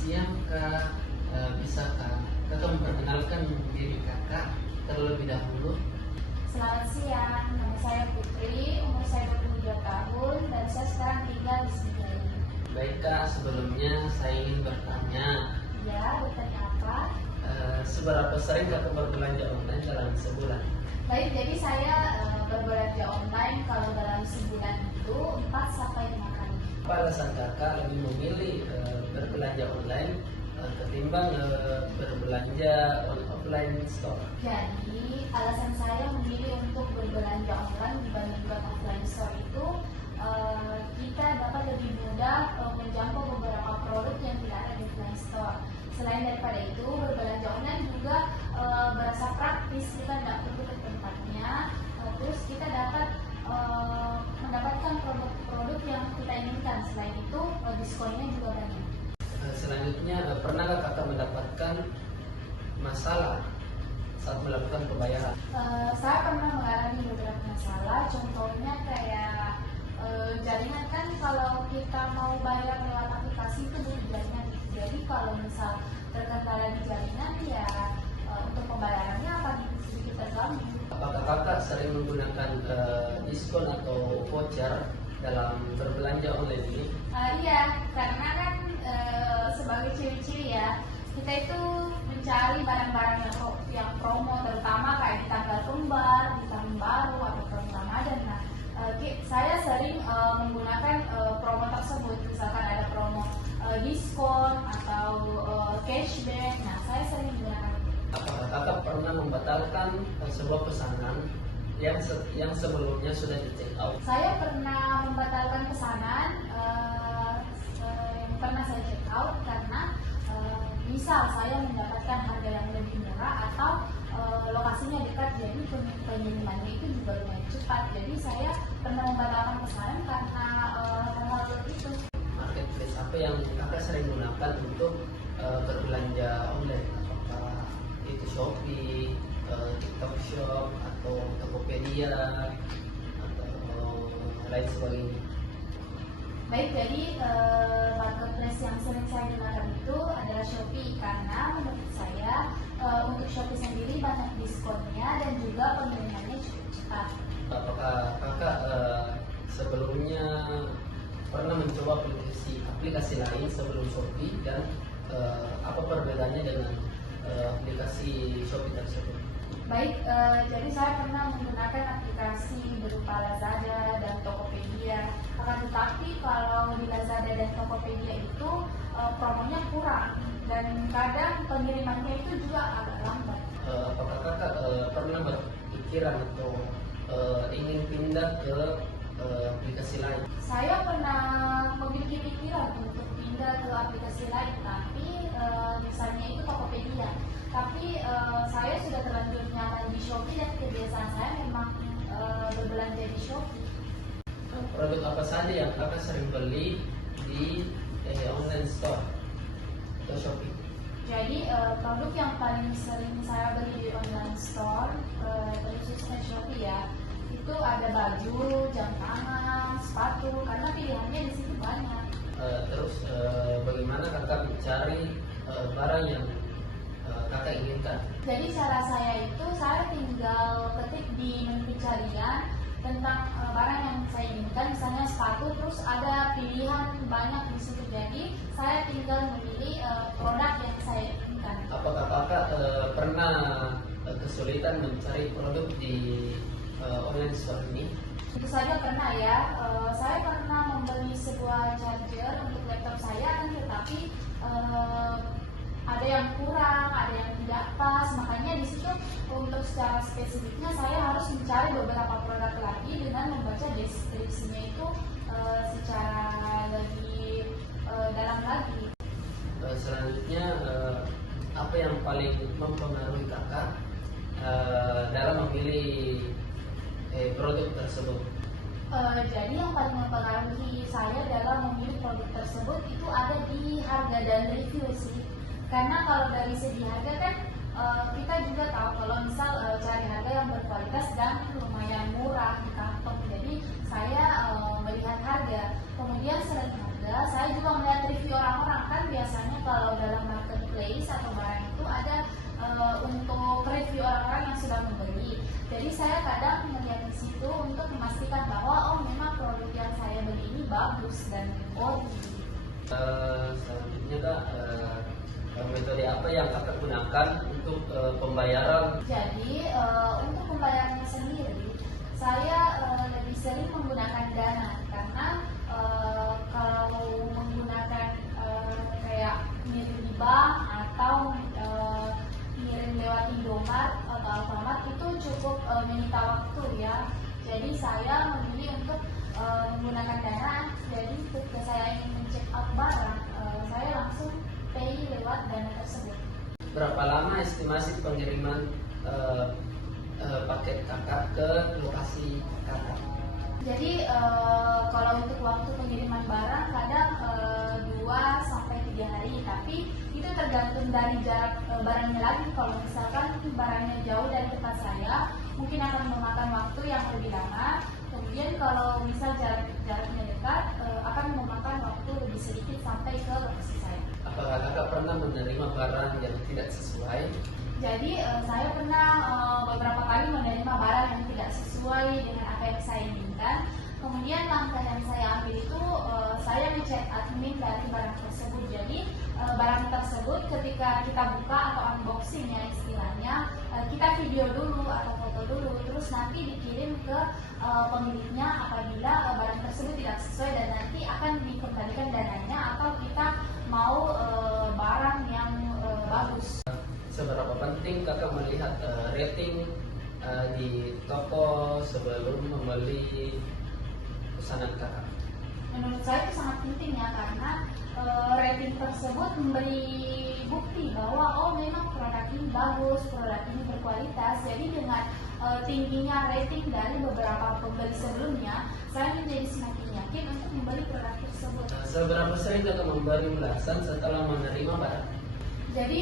siang Kak. Bisakah Kakak memperkenalkan diri Kakak terlebih dahulu? Selamat siang, nama saya Putri, umur saya 22 tahun, dan saya sekarang tinggal di sini. Baik Kak, sebelumnya saya ingin bertanya, Ya, bertanya apa? seberapa sering Kakak berbelanja online dalam sebulan? Baik, jadi saya berbelanja online kalau dalam sebulan itu 4 sampai 5 kali. Apa alasan Kakak lebih memilih berbelanja online ketimbang berbelanja offline store? Jadi, alasan saya memilih untuk berbelanja online dibandingkan offline store itu kita dapat lebih mudah menjangkau beberapa produk yang tidak ada di offline store. Selain daripada itu, berbelanja online juga berasa praktis, kita tidak perlu ke tempatnya, terus kita dapat mendapatkan produk-produk yang kita inginkan. Selain itu, diskonnya juga banyak. Selanjutnya, pernahkah Kakak mendapatkan masalah saat melakukan pembayaran? Saya pernah mengalami beberapa masalah, contohnya kayak jaringan kan kalau kita mau bayar lewat aplikasi itu butuh jaringan. Jadi kalau misal terkendala di jaringan ya untuk pembayarannya akan sedikit terganggu. Apakah Kakak sering menggunakan diskon atau voucher dalam berbelanja online ini? Iya, karena kan sebagai ciri-ciri ya, kita itu mencari barang-barang yang promo, terutama kayak di tanggal kembar, di tahun baru atau tahun Ramadan. Nah, saya sering menggunakan promo tersebut, misalkan ada promo diskon atau cashback. Nah, saya sering menggunakan itu. Apakah Kakak pernah membatalkan sebuah pesanan yang sebelumnya sudah di check out? Saya pernah membatalkan pesanan yang pernah saya check out karena misal saya mendapatkan harga yang lebih murah atau lokasinya dekat, jadi pengirimannya itu juga lumayan cepat. Jadi saya pernah membatalkan pesanan karena hal-hal itu. Marketplace apa yang Kakak sering gunakan untuk berbelanja online? Apakah itu Shopee, TikTok Shop, atau Tokopedia, atau lain sebagainya? Baik, jadi marketplace yang sering saya gunakan itu adalah Shopee karena menurut saya untuk Shopee sendiri banyak diskonnya dan juga pengirimannya cukup cepat. Apakah Kakak sebelumnya pernah mencoba aplikasi lain sebelum Shopee, dan apa perbedaannya dengan aplikasi Shopee tersebut? Baik, jadi saya pernah menggunakan aplikasi berupa Lazada dan Tokopedia. Akan tetapi kalau di Lazada dan Tokopedia itu promonya kurang dan kadang pengirimannya itu juga agak lambat. Apakah Kakak pernah berpikiran atau ingin pindah ke aplikasi lain? Saya pernah memiliki pikiran untuk pindah ke aplikasi lain, tapi misalnya itu Tokopedia. Tapi saya sudah terlanjur nyaman di Shopee dan kebiasaan saya memang berbelanja di Shopee. Produk apa saja yang Kakak sering beli di online store atau Shopee? Jadi produk yang paling sering saya beli di online store, khususnya Shopee ya, itu ada baju, jam tangan, sepatu, karena pilihannya di situ banyak. Terus bagaimana Kakak mencari barang yang Kakak inginkan? Jadi cara saya itu saya tinggal ketik di menu pencarian tentang barang yang saya inginkan, misalnya sepatu, terus ada pilihan banyak di situ. Jadi saya tinggal memilih produk yang saya inginkan. Apakah Kakak pernah kesulitan mencari produk di online store ini? Tentu saja pernah ya. Saya pernah membeli sebuah charger untuk laptop saya, kan tetapi ada yang kurang, ada yang tidak pas. Makanya di situ untuk secara spesifiknya saya harus mencari beberapa produk lagi dengan membaca deskripsinya itu secara lebih dalam lagi. Selanjutnya, apa yang paling mempengaruhi Kakak dalam memilih produk tersebut? Jadi yang paling mempengaruhi saya dalam memilih produk tersebut itu ada di harga dan review sih. Karena kalau dari segi harga kan kita juga tahu kalau misal cari harga yang berkualitas dan lumayan murah di kantong. Jadi saya melihat harga. Kemudian selain harga, saya juga melihat review orang-orang. Kan biasanya kalau dalam marketplace atau barang itu ada untuk review orang-orang yang sudah membeli. Jadi saya kadang melihat di situ untuk memastikan bahwa oh memang produk yang saya beli ini bagus dan ori. Selanjutnya Kak, metode apa yang Kakak gunakan untuk pembayaran? Jadi untuk pembayarannya sendiri, saya lebih sering menggunakan Dana karena kalau menggunakan kayak ngirim di bank atau ngirim lewat Indomaret atau Alfamart itu cukup menyita waktu ya. Jadi saya memilih untuk menggunakan Dana. Jadi ketika saya ingin men-check out barang, saya langsung pay lewat Dana tersebut. Berapa lama estimasi pengiriman paket Kakak ke lokasi Kakak? Jadi kalau untuk waktu pengiriman barang kadang 2 sampai 3 hari, tapi itu tergantung dari jarak barangnya lagi. Kalau misalkan barangnya jauh dari tempat saya, mungkin akan memakan waktu yang lebih lama. Kemudian kalau misal jaraknya dekat, akan memakan waktu lebih sedikit sampai ke lokasi saya. Apakah Kakak pernah menerima barang yang tidak sesuai? Jadi saya pernah beberapa kali menerima barang yang tidak sesuai dengan apa yang saya inginkan. Kemudian langkah yang saya ambil itu saya ngecek admin dari barang tersebut. Jadi barang tersebut ketika kita buka atau unboxing ya istilahnya, kita video dulu atau foto dulu, terus nanti dikirim ke pemiliknya apabila barang tersebut tidak sesuai, dan nanti akan dikembalikan dananya atau kita mau barang yang bagus. Seberapa penting Kakak melihat rating di toko sebelum membeli pesanan Kakak? Menurut saya itu sangat penting ya, karena rating tersebut memberi bukti bahwa oh memang produk ini bagus, produk ini berkualitas. Jadi dengan tingginya rating dari beberapa pembeli sebelumnya, saya menjadi semakin yakin untuk membeli produk tersebut. Seberapa sering Kakak memberi ulasan setelah menerima barang? Jadi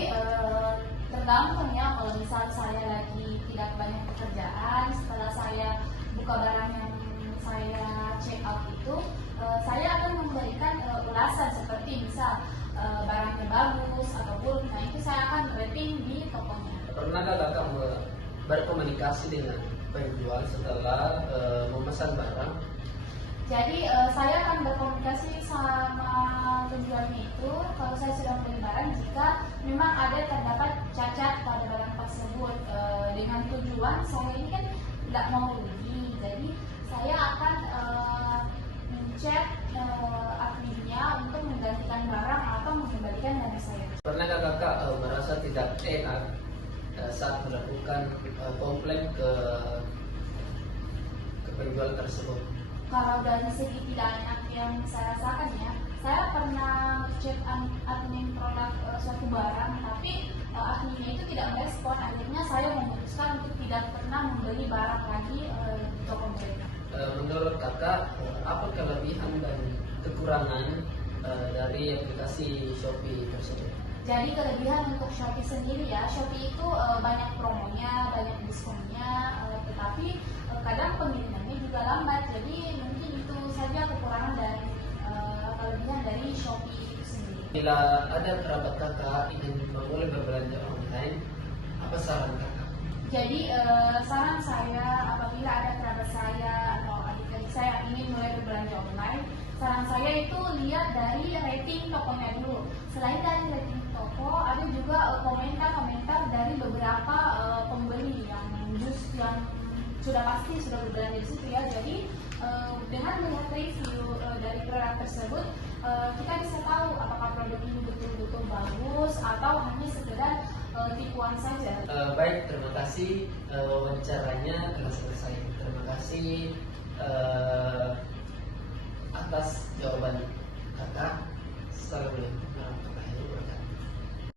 tergantung ya, kalau misal saya lagi tidak banyak pekerjaan, setelah saya buka barang yang saya check out itu, saya akan memberikan ulasan seperti misal barangnya bagus ataupun nah itu saya akan rating di tokonya. Pernahkah Kakak berkomunikasi dengan penjual setelah memesan barang? Jadi saya akan berkomunikasi sama penjualnya itu kalau saya sudah membeli barang, jika memang ada terdapat cacat pada barang tersebut, dengan tujuan saya ini kan tidak mau rugi. Jadi saya akan mencet adminnya untuk menggantikan barang atau mengembalikan dana saya. Pernahkah Kakak merasa tidak enak saat melakukan komplain ke penjual tersebut? Kalau dari segi tidak enak yang saya rasakan ya, saya pernah cek admin produk suatu barang, tapi adminnya itu tidak merespon. Akhirnya saya memutuskan untuk tidak pernah membeli barang lagi di toko mereka. Menurut Kakak, apa kelebihan dan kekurangan dari aplikasi Shopee tersebut? Jadi kelebihan untuk Shopee sendiri ya, Shopee itu banyak promonya, banyak diskonnya, tetapi kadang pengirimannya juga lambat. Jadi mungkin itu saja kekurangan dari kelebihan dari Shopee itu sendiri. Bila ada kerabat Kakak ingin memulai berbelanja online, apa saran Kakak? Jadi saran saya, apabila ada kerabat saya atau adik-adik saya ingin mulai berbelanja online, saran saya itu lihat dari rating tokonya dulu. Selain dari rating toko, ada juga komentar-komentar dari beberapa pembeli yang sudah pasti sudah berbelanja di situ ya. Jadi dengan melihat review dari produk tersebut, kita bisa tahu apakah produk ini betul-betul bagus atau hanya sekedar tipuan saja. Baik, terima kasih wawancaranya telah selesai. Terima kasih